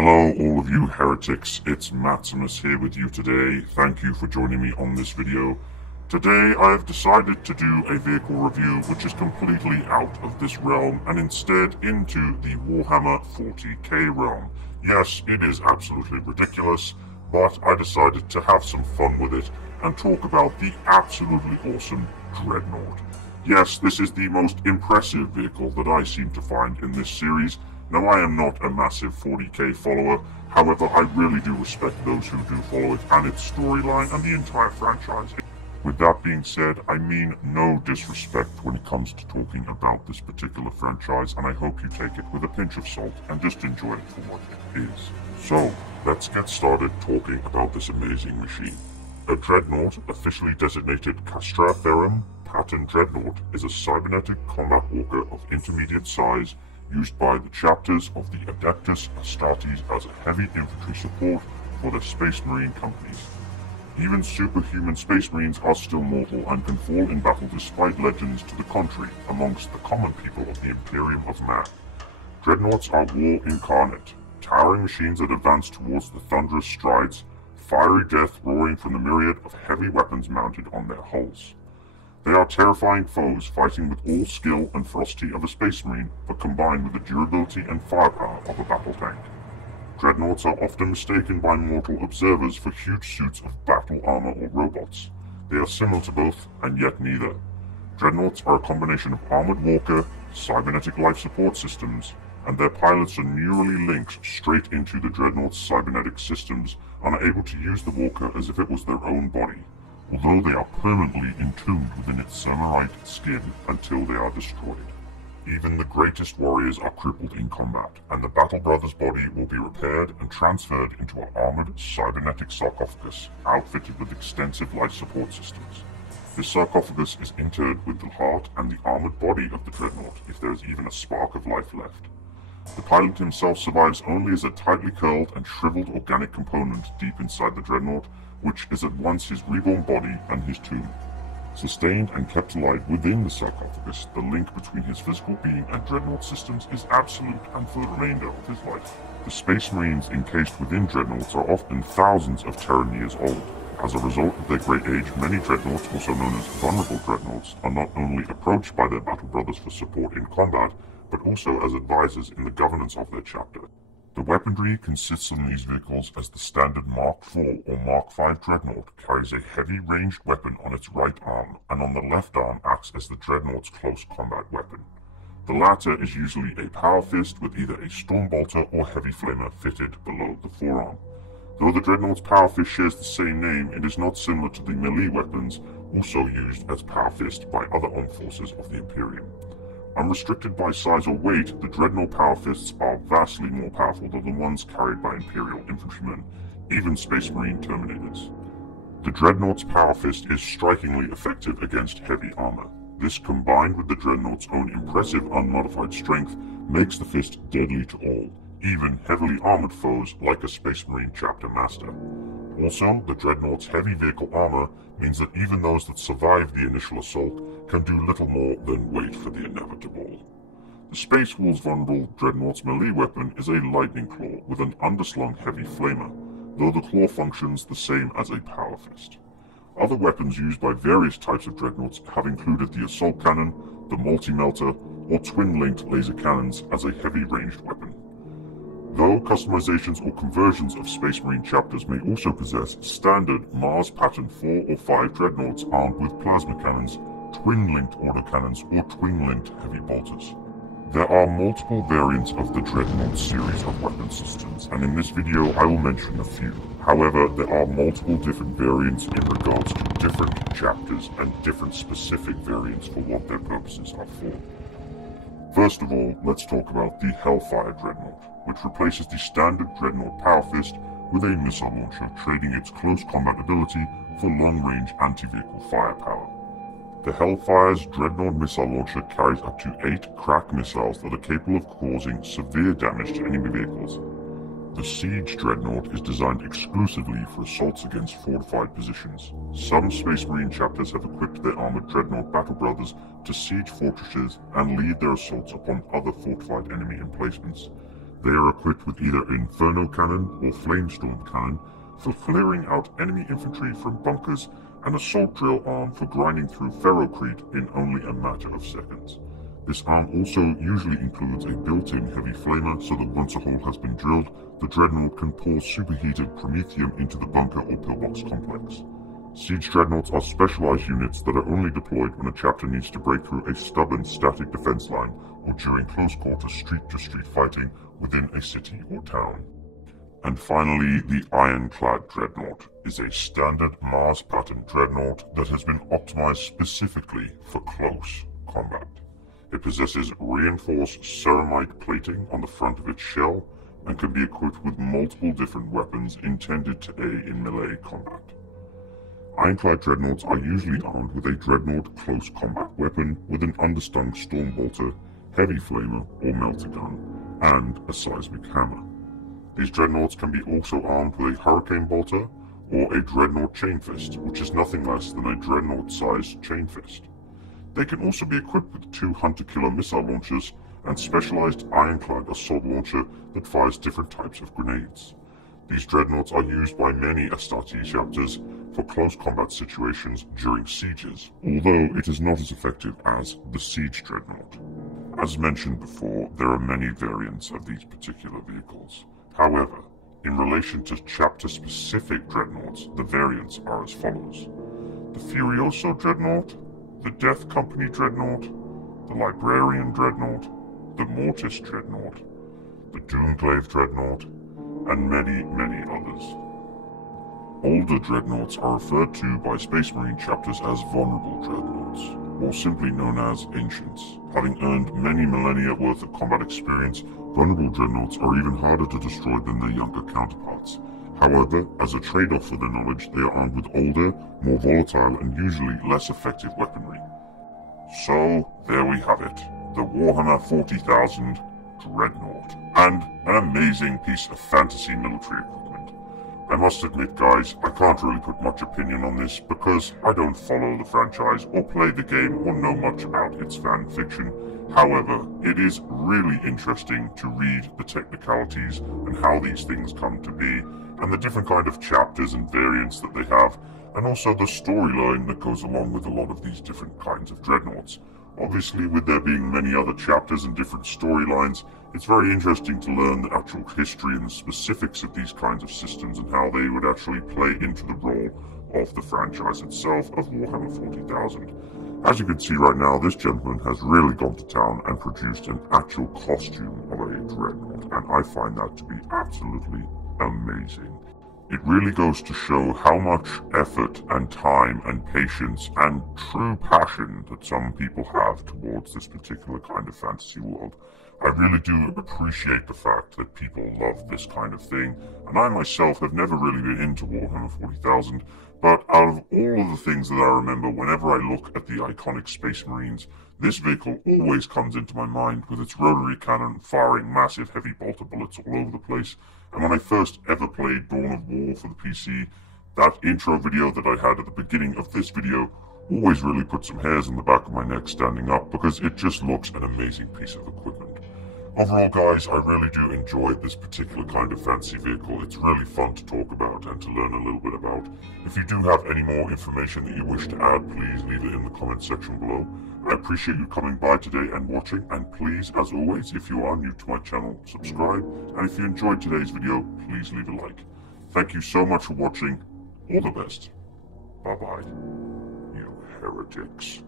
Hello all of you heretics, it's Matsimus here with you today. Thank you for joining me on this video. Today I have decided to do a vehicle review which is completely out of this realm and instead into the Warhammer 40k realm. Yes, it is absolutely ridiculous, but I decided to have some fun with it and talk about the absolutely awesome Dreadnought. Yes, this is the most impressive vehicle that I seem to find in this series. Now, I am not a massive 40k follower, however I really do respect those who do follow it and its storyline and the entire franchise. With that being said, I mean no disrespect when it comes to talking about this particular franchise, and I hope you take it with a pinch of salt and just enjoy it for what it is. So, let's get started talking about this amazing machine. A Dreadnought, officially designated Castraferrum Pattern Dreadnought, is a cybernetic combat walker of intermediate size used by the chapters of the Adeptus Astartes as a heavy infantry support for their Space Marine companies. Even superhuman Space Marines are still mortal and can fall in battle despite legends to the contrary amongst the common people of the Imperium of Man. Dreadnoughts are war incarnate, towering machines that advance towards the thunderous strides, fiery death roaring from the myriad of heavy weapons mounted on their hulls. They are terrifying foes, fighting with all skill and ferocity of a Space Marine, but combined with the durability and firepower of a battle tank. Dreadnoughts are often mistaken by mortal observers for huge suits of battle armor or robots. They are similar to both, and yet neither. Dreadnoughts are a combination of armored walker, cybernetic life support systems, and their pilots are neurally linked straight into the Dreadnought's cybernetic systems and are able to use the walker as if it was their own body, although they are permanently entombed within its Ceramite skin until they are destroyed. Even the greatest warriors are crippled in combat, and the Battle Brother's body will be repaired and transferred into an armored cybernetic sarcophagus outfitted with extensive life support systems. This sarcophagus is interred with the heart and the armored body of the Dreadnought if there is even a spark of life left. The pilot himself survives only as a tightly curled and shriveled organic component deep inside the Dreadnought, which is at once his reborn body and his tomb. Sustained and kept alive within the sarcophagus, the link between his physical being and Dreadnought systems is absolute and for the remainder of his life. The Space Marines encased within Dreadnoughts are often thousands of Terran years old. As a result of their great age, many Dreadnoughts, also known as vulnerable Dreadnoughts, are not only approached by their battle brothers for support in combat, but also as advisors in the governance of their chapter. The weaponry consists on these vehicles as the standard Mark IV or Mark V Dreadnought carries a heavy ranged weapon on its right arm, and on the left arm acts as the Dreadnought's close combat weapon. The latter is usually a power fist with either a storm bolter or heavy flamer fitted below the forearm. Though the Dreadnought's power fist shares the same name, it is not similar to the melee weapons also used as power fist by other armed forces of the Imperium. Unrestricted by size or weight, the Dreadnought power fists are vastly more powerful than the ones carried by Imperial infantrymen, even Space Marine Terminators. The Dreadnought's power fist is strikingly effective against heavy armor. This, combined with the Dreadnought's own impressive unmodified strength, makes the fist deadly to all, even heavily armored foes like a Space Marine Chapter Master. Also, the Dreadnought's heavy vehicle armor means that even those that survive the initial assault can do little more than wait for the inevitable. The Space Wolf's vulnerable Dreadnought's melee weapon is a lightning claw with an underslung heavy flamer, though the claw functions the same as a power fist. Other weapons used by various types of Dreadnoughts have included the assault cannon, the multi-melta, or twin-linked laser cannons as a heavy ranged weapon. Though customizations or conversions of Space Marine chapters may also possess standard Mars Pattern 4 or 5 Dreadnoughts armed with plasma cannons, twin-linked order cannons, or twin-linked heavy bolters. There are multiple variants of the Dreadnought series of weapon systems, and in this video I will mention a few. However, there are multiple different variants in regards to different chapters and different specific variants for what their purposes are for. First of all, let's talk about the Hellfire Dreadnought, which replaces the standard Dreadnought power fist with a missile launcher, trading its close combat ability for long-range anti-vehicle firepower. The Hellfire's Dreadnought missile launcher carries up to 8 crack missiles that are capable of causing severe damage to enemy vehicles. The Seige Dreadnought is designed exclusively for assaults against fortified positions. Some Space Marine chapters have equipped their armored Dreadnought battle brothers to siege fortresses and lead their assaults upon other fortified enemy emplacements. They are equipped with either Inferno Cannon or Flamestorm Cannon for clearing out enemy infantry from bunkers, and Assault Drill Arm for grinding through ferocity in only a matter of seconds. This arm also usually includes a built-in heavy flamer so that once a hole has been drilled, the Dreadnought can pour superheated promethium into the bunker or pillbox complex. Siege Dreadnoughts are specialized units that are only deployed when a chapter needs to break through a stubborn static defense line or during close-quarter street-to-street fighting within a city or town. And finally, the Ironclad Dreadnought is a standard Mars pattern dreadnought that has been optimized specifically for close combat. It possesses reinforced ceramite plating on the front of its shell and can be equipped with multiple different weapons intended to aid in melee combat. Ironclad Dreadnoughts are usually armed with a Dreadnought close combat weapon with an understung storm bolter, heavy flamer or melter gun, and a seismic hammer. These Dreadnoughts can be also armed with a Hurricane Bolter or a Dreadnought Chainfist, which is nothing less than a Dreadnought-sized Chainfist. They can also be equipped with 2 Hunter-Killer missile launchers and specialized Ironclad Assault Launcher that fires different types of grenades. These Dreadnoughts are used by many Astartes chapters for close combat situations during sieges, although it is not as effective as the Seige Dreadnought. As mentioned before, there are many variants of these particular vehicles. However, in relation to chapter-specific dreadnoughts, the variants are as follows: the Furioso Dreadnought, the Death Company Dreadnought, the Librarian Dreadnought, the Mortis Dreadnought, the Doomglaive Dreadnought, and many, many others. Older dreadnoughts are referred to by Space Marine chapters as vulnerable dreadnoughts, or simply known as ancients. Having earned many millennia worth of combat experience, vulnerable dreadnoughts are even harder to destroy than their younger counterparts. However, as a trade-off for their knowledge, they are armed with older, more volatile, and usually less effective weaponry. So, there we have it, the Warhammer 40,000 Dreadnought, and an amazing piece of fantasy military equipment. I must admit, guys, I can't really put much opinion on this because I don't follow the franchise or play the game or know much about its fan fiction. However, it is really interesting to read the technicalities and how these things come to be, and the different kind of chapters and variants that they have, and also the storyline that goes along with a lot of these different kinds of dreadnoughts. Obviously, with there being many other chapters and different storylines, it's very interesting to learn the actual history and the specifics of these kinds of systems and how they would actually play into the role of the franchise itself of Warhammer 40,000. As you can see right now, this gentleman has really gone to town and produced an actual costume of a dreadnought, and I find that to be absolutely amazing. It really goes to show how much effort and time and patience and true passion that some people have towards this particular kind of fantasy world. I really do appreciate the fact that people love this kind of thing, and I myself have never really been into Warhammer 40,000, but out of all of the things that I remember, whenever I look at the iconic Space Marines, this vehicle always comes into my mind with its rotary cannon firing massive heavy bolter bullets all over the place. And when I first ever played Dawn of War for the PC, that intro video that I had at the beginning of this video always really put some hairs on the back of my neck standing up because it just looks an amazing piece of equipment. Overall, guys, I really do enjoy this particular kind of fantasy vehicle. It's really fun to talk about and to learn a little bit about. If you do have any more information that you wish to add, please leave it in the comment section below. I appreciate you coming by today and watching, and please, as always, if you are new to my channel, subscribe, and if you enjoyed today's video, please leave a like. Thank you so much for watching. All the best. Bye-bye, you heretics.